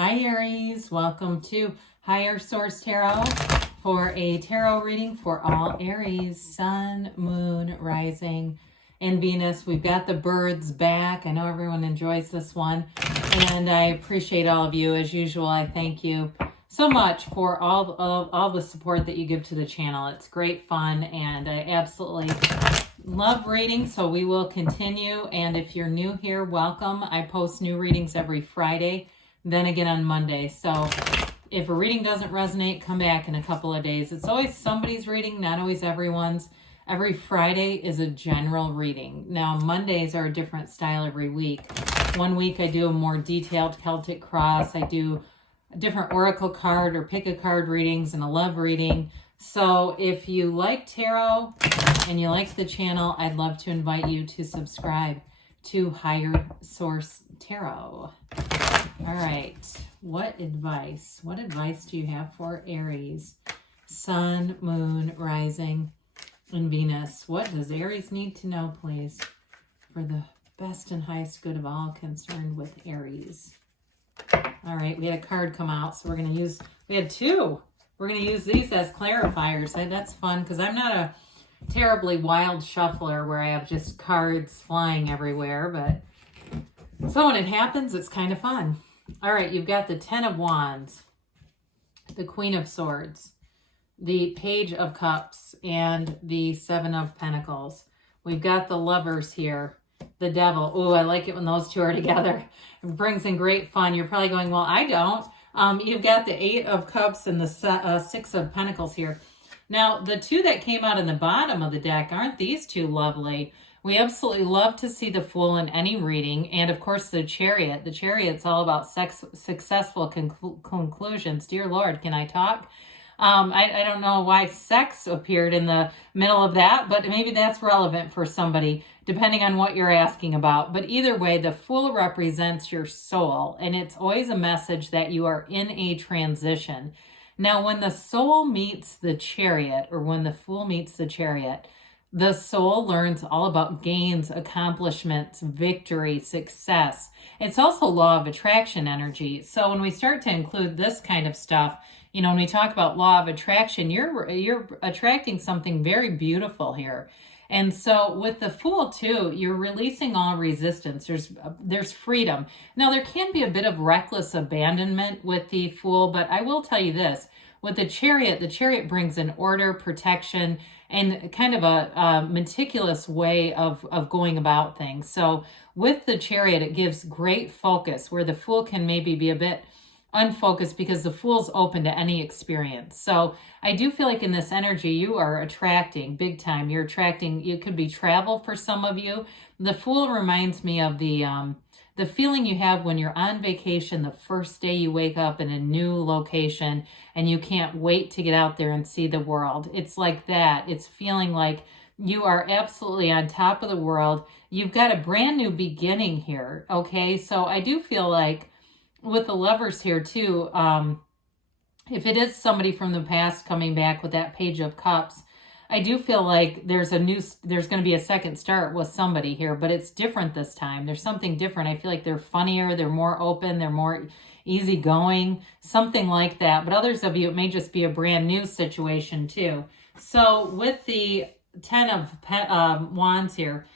Hi Aries, welcome to Higher Source Tarot for a tarot reading for all Aries, Sun, Moon, Rising, and Venus. We've got the birds back. I know everyone enjoys this one, and I appreciate all of you. As usual, I thank you so much for all the support that you give to the channel. It's great fun, and I absolutely love reading, so we will continue. And if you're new here, welcome. I post new readings every Friday, then again on Monday. So if a reading doesn't resonate, come back in a couple of days. It's always somebody's reading, not always everyone's. Every Friday is a general reading. Now, Mondays are a different style every week. One week I do a more detailed Celtic cross. I do a different oracle card or pick a card readings and a love reading. So if you like tarot and you like the channel, I'd love to invite you to subscribe to Higher Source Tarot. All right, what advice do you have for Aries, Sun, Moon, Rising, and Venus? What does Aries need to know, please, for the best and highest good of all concerned with Aries? All right, we had a card come out, so we had two. We're going to use these as clarifiers. That's fun because I'm not a terribly wild shuffler where I have just cards flying everywhere, but so when it happens, it's kind of fun. All right, you've got the Ten of Wands, the Queen of Swords, the Page of Cups, and the Seven of Pentacles. We've got the Lovers here, the Devil. Oh, I like it when those two are together. It brings in great fun. You're probably going, well, I don't. You've got the Eight of Cups and the Six of Pentacles here. Now, the two that came out in the bottom of the deck, aren't these two lovely? We absolutely love to see the Fool in any reading. And, of course, the Chariot. The Chariot's all about successful conclusions. Dear Lord, can I talk? I don't know why sex appeared in the middle of that, but maybe that's relevant for somebody, depending on what you're asking about. But either way, the Fool represents your soul, and it's always a message that you are in a transition. Now, when the soul meets the Chariot, or when the Fool meets the Chariot, the soul learns all about gains, accomplishments, victory, success. It's also law of attraction energy. So when we start to include this kind of stuff, you know, when we talk about law of attraction, you're attracting something very beautiful here. And so with the Fool too, you're releasing all resistance. There's freedom. Now there can be a bit of reckless abandonment with the Fool, but I will tell you this, with the Chariot brings in order, protection, and kind of a meticulous way of going about things. So with the Chariot, it gives great focus, where the Fool can maybe be a bit unfocused because the Fool's open to any experience. So I do feel like in this energy, you are attracting big time. You're attracting, it could be travel for some of you. The Fool reminds me of the feeling you have when you're on vacation, the first day you wake up in a new location and you can't wait to get out there and see the world. It's like that. It's feeling like you are absolutely on top of the world. You've got a brand new beginning here, okay? So I do feel like with the Lovers here too, if it is somebody from the past coming back with that Page of Cups, I do feel like there's going to be a second start with somebody here, but it's different this time. There's something different. I feel like they're funnier, they're more open, they're more easygoing, something like that. But others of you, it may just be a brand new situation too. So with the Ten of Wands here,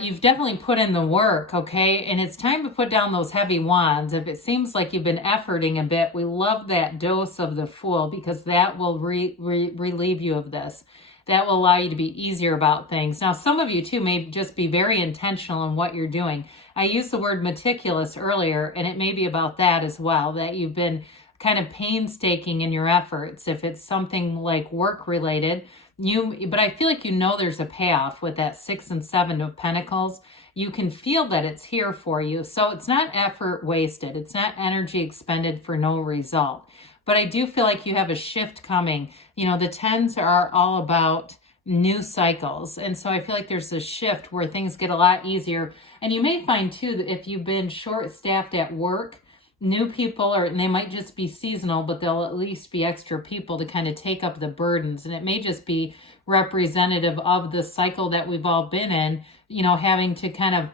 you've definitely put in the work, okay? And it's time to put down those heavy wands. If it seems like you've been efforting a bit, we love that dose of the Fool because that will relieve you of this. That will allow you to be easier about things. Now, some of you too may just be very intentional in what you're doing. I used the word meticulous earlier, and it may be about that as well, that you've been kind of painstaking in your efforts. If it's something like work related, but I feel like you know there's a payoff with that Six and Seven of Pentacles. You can feel that it's here for you. So it's not effort wasted. It's not energy expended for no result. But I do feel like you have a shift coming. You know, the tens are all about new cycles. And so I feel like there's a shift where things get a lot easier. And you may find too that if you've been short-staffed at work, new people, and they might just be seasonal, but they'll at least be extra people to kind of take up the burdens. And it may just be representative of the cycle that we've all been in, you know, having to kind of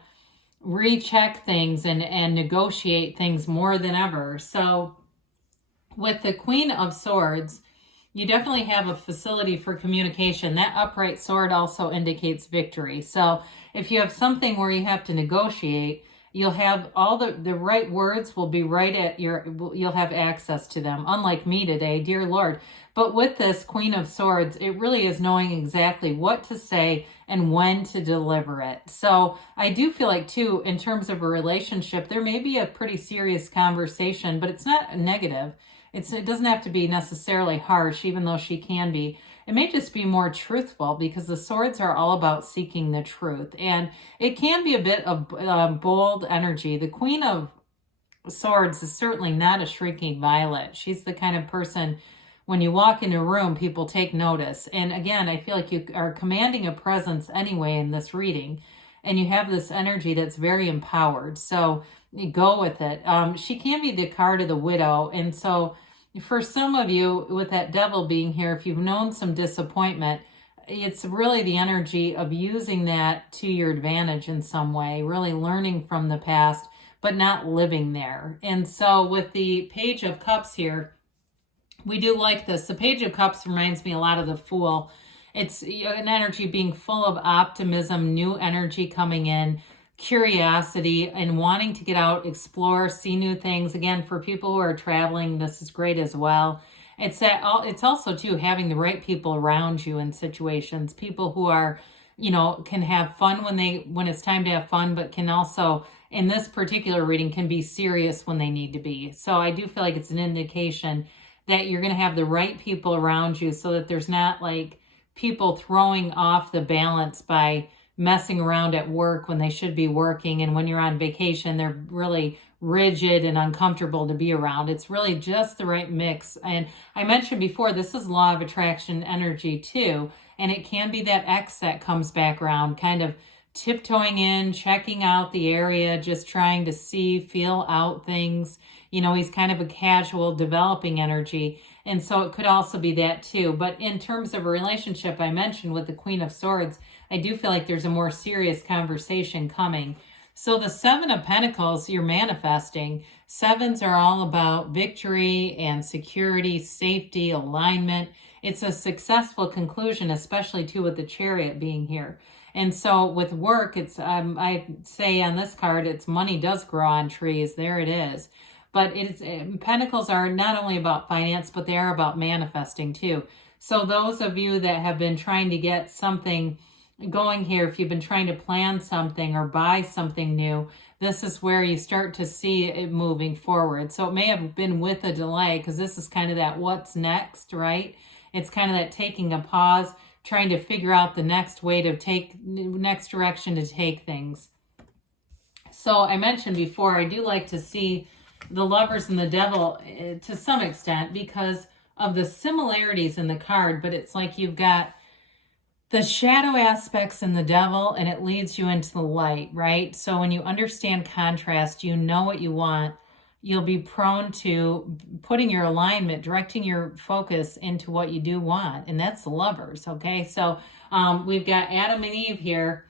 recheck things and negotiate things more than ever. So with the Queen of Swords, you definitely have a facility for communication. That upright sword also indicates victory. So if you have something where you have to negotiate, you'll have all the right words will be right at you'll have access to them. Unlike me today, dear Lord. But with this Queen of Swords, it really is knowing exactly what to say and when to deliver it. So I do feel like too, in terms of a relationship, there may be a pretty serious conversation, but it's not negative. It doesn't have to be necessarily harsh, even though she can be. It may just be more truthful, because the swords are all about seeking the truth. And it can be a bit of bold energy. The Queen of Swords is certainly not a shrieking violet. She's the kind of person, when you walk in a room, people take notice. And again, I feel like you are commanding a presence anyway in this reading. And you have this energy that's very empowered. So you go with it. She can be the card of the widow. And so for some of you, with that devil being here, if you've known some disappointment, it's really the energy of using that to your advantage in some way, really learning from the past, but not living there. And so with the Page of Cups here, we do like this. The Page of Cups reminds me a lot of the Fool. It's an energy being full of optimism, new energy coming in, curiosity, and wanting to get out, explore, see new things. Again, for people who are traveling, this is great as well. It's also too having the right people around you in situations, people who are, can have fun when it's time to have fun, but can also, in this particular reading, can be serious when they need to be. So I do feel like it's an indication that you're going to have the right people around you, so that there's not like people throwing off the balance by messing around at work when they should be working, and when you're on vacation, they're really rigid and uncomfortable to be around. It's really just the right mix. And I mentioned before, this is law of attraction energy too, and it can be that ex that comes back around, kind of tiptoeing in, checking out the area, just trying to see, feel out things. He's kind of a casual developing energy. And so it could also be that too. But in terms of a relationship, I mentioned with the Queen of Swords, I do feel like there's a more serious conversation coming. So the Seven of Pentacles, you're manifesting. Sevens are all about victory and security, safety, alignment. It's a successful conclusion, especially too with the Chariot being here. And so with work, it's I say on this card, it's money does grow on trees. There it is. But Pentacles are not only about finance, but they are about manifesting too. So those of you that have been trying to get something going here, if you've been trying to plan something or buy something new, this is where you start to see it moving forward. So it may have been with a delay, because this is kind of that what's next, right? It's kind of that taking a pause, trying to figure out the next next direction to take things. So I mentioned before, I do like to see the Lovers and the Devil to some extent because of the similarities in the card, but it's like you've got the shadow aspects in the Devil and it leads you into the light, right? So when you understand contrast, you know what you want, you'll be prone to putting your alignment, directing your focus into what you do want, and that's the Lovers, okay? So we've got Adam and Eve here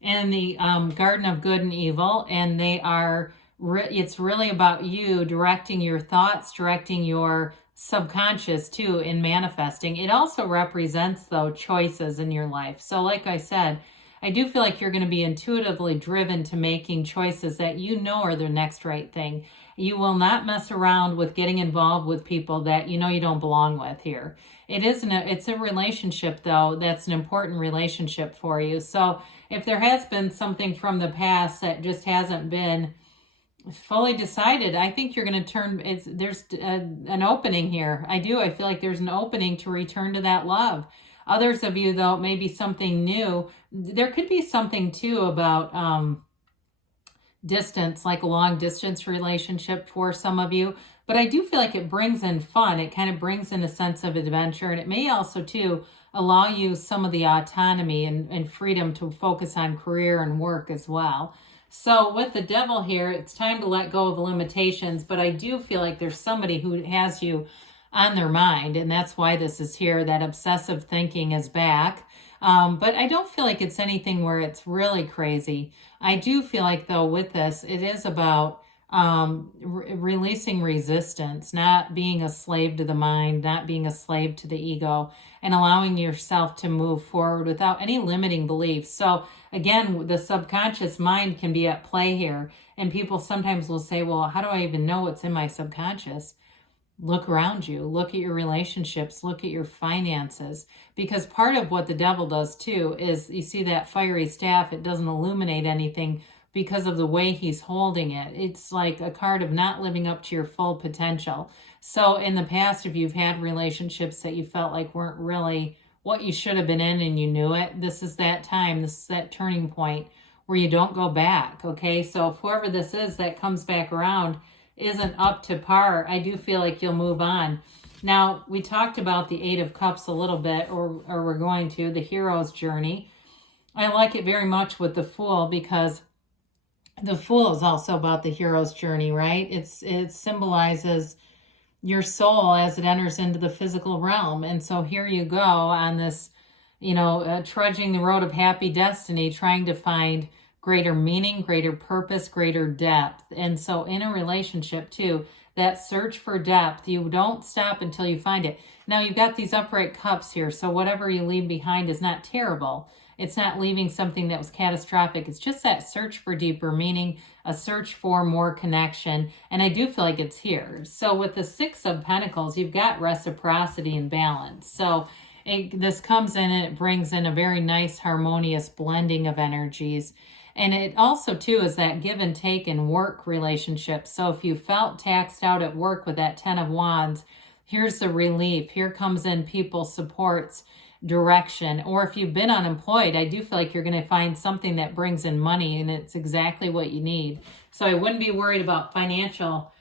in the Garden of Good and Evil, and they are it's really about you directing your thoughts, directing your subconscious too in manifesting. It also represents, though, choices in your life. So like I said, I do feel like you're going to be intuitively driven to making choices that you know are the next right thing. You will not mess around with getting involved with people that you know you don't belong with here. It's a relationship, though, that's an important relationship for you. So if there has been something from the past that just hasn't been fully decided, I think you're going to turn, there's an opening here. I feel like there's an opening to return to that love. Others of you, though, maybe something new. There could be something too about distance, like a long distance relationship for some of you. But I do feel like it brings in fun. It kind of brings in a sense of adventure. And it may also too allow you some of the autonomy and freedom to focus on career and work as well. So with the Devil here, it's time to let go of limitations, but I do feel like there's somebody who has you on their mind, and that's why this is here. That obsessive thinking is back. But I don't feel like it's anything where it's really crazy. I do feel like, though, with this, it is about releasing resistance, not being a slave to the mind, not being a slave to the ego, and allowing yourself to move forward without any limiting beliefs. So again, the subconscious mind can be at play here. And people sometimes will say, well, how do I even know what's in my subconscious? Look around you, look at your relationships, look at your finances, because part of what the devil does too is, you see that fiery staff, it doesn't illuminate anything because of the way he's holding it. It's like a card of not living up to your full potential. So in the past, if you've had relationships that you felt like weren't really what you should have been in and you knew it, this is that time, this is that turning point where you don't go back, okay? So if whoever this is that comes back around isn't up to par, I do feel like you'll move on. Now, we talked about the Eight of Cups a little bit, or we're going to, the hero's journey. I like it very much with the Fool, because the Fool is also about the hero's journey, right? It symbolizes your soul as it enters into the physical realm. And so here you go on this, trudging the road of happy destiny, trying to find greater meaning, greater purpose, greater depth. And so in a relationship too, that search for depth, you don't stop until you find it. Now you've got these upright cups here, so whatever you leave behind is not terrible. It's not leaving something that was catastrophic. It's just that search for deeper meaning, a search for more connection. And I do feel like it's here. So with the Six of Pentacles, you've got reciprocity and balance. So this comes in and it brings in a very nice harmonious blending of energies. And it also, too, is that give and take in work relationships. So if you felt taxed out at work with that 10 of Wands, here's the relief. Here comes in people supports, direction. Or if you've been unemployed, I do feel like you're going to find something that brings in money, and it's exactly what you need. So I wouldn't be worried about financial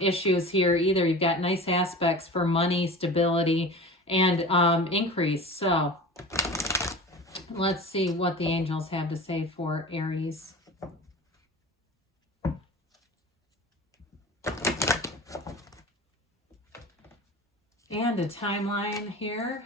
issues here either. You've got nice aspects for money, stability, and increase. So let's see what the angels have to say for Aries. And a timeline here.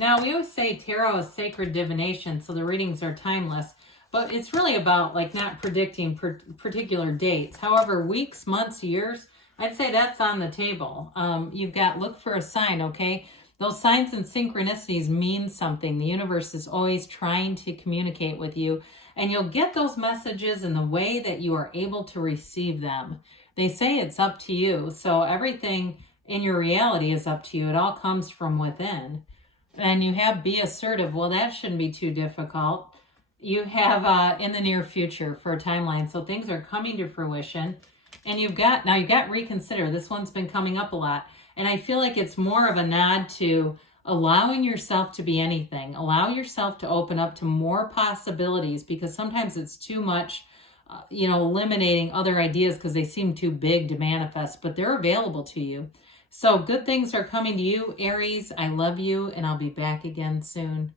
Now, we always say tarot is sacred divination, so the readings are timeless. But it's really about not predicting particular dates. However, weeks, months, years, I'd say that's on the table. You've got look for a sign, okay? Those signs and synchronicities mean something. The universe is always trying to communicate with you, and you'll get those messages in the way that you are able to receive them. They say it's up to you, so everything in your reality is up to you. It all comes from within. And you have be assertive. Well, that shouldn't be too difficult. You have in the near future for a timeline, so things are coming to fruition. And you've got reconsider. This one's been coming up a lot. And I feel like it's more of a nod to allowing yourself to be anything. Allow yourself to open up to more possibilities, because sometimes it's too much, eliminating other ideas because they seem too big to manifest, but they're available to you. So good things are coming to you, Aries. I love you, and I'll be back again soon.